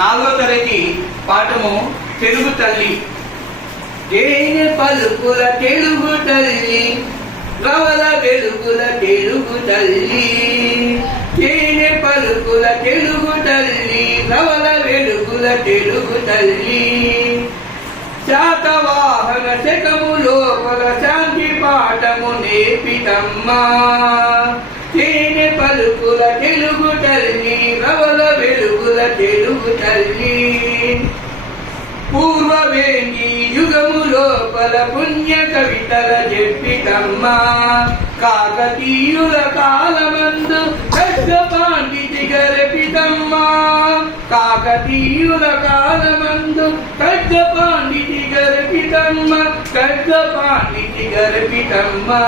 4వ తరగతి పాఠము తెలుగు తల్లి. తేనె పలుకుల తెలుగు తల్లి, రవల వెలుగుల తెలుగు తల్లి. తేనె పలుకుల తెలుగు తల్లి, రవల వెలుగుల తెలుగు తల్లి. శాతవాహన శకము లోపల శాంతి పాఠము నేర్పితమ్మా. తేనె పలుకుల తెలుగు తల్లి, రవల వెలుగుల తెలుగు తల్లి. పూర్వవేంగి యుగము లోపల పుణ్య కవితల చెప్పితమ్మా. కాకతీయుల కాలమందు ఖడ్గ పాండితి గరపితమ్మా. కాకతీయుల కాలమందు ఖడ్గ పాండితి గరపితమ్మ, ఖడ్గ పాండితి గరపితమ్మా.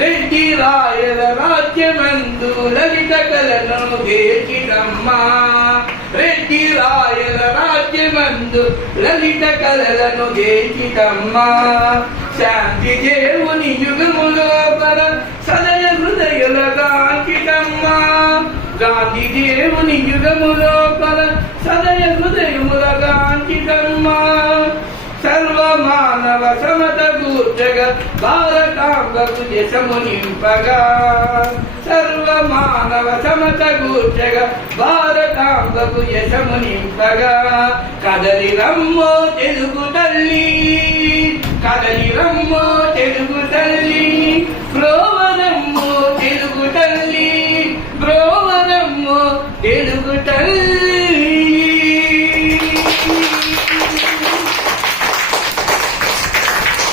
రెడ్డి రాయల రాజ్యమందు లలిత కళను గేర్చితమ్మా. రెడ్డి రాయల రాజ్యమందు లలిత కళలను గేర్చితమ్మా. శాంతి దేవుని యుగములో పర సదయ హృదయులగా అంకితమ్మా. గాంధీ దేవుని యుగములో పర సదయ హృదయములగా అంకితమ్మా. సర్వ మానవ సమత గూర్చగ భారతాంబకు యశము నింపగా. సర్వ మానవ సమత గూర్చగ భారతాంబకు యశము నింపగా. కదలి రమ్మో తెలుగు తల్లి, కదలి రమ్మో తెలుగు తల్లి.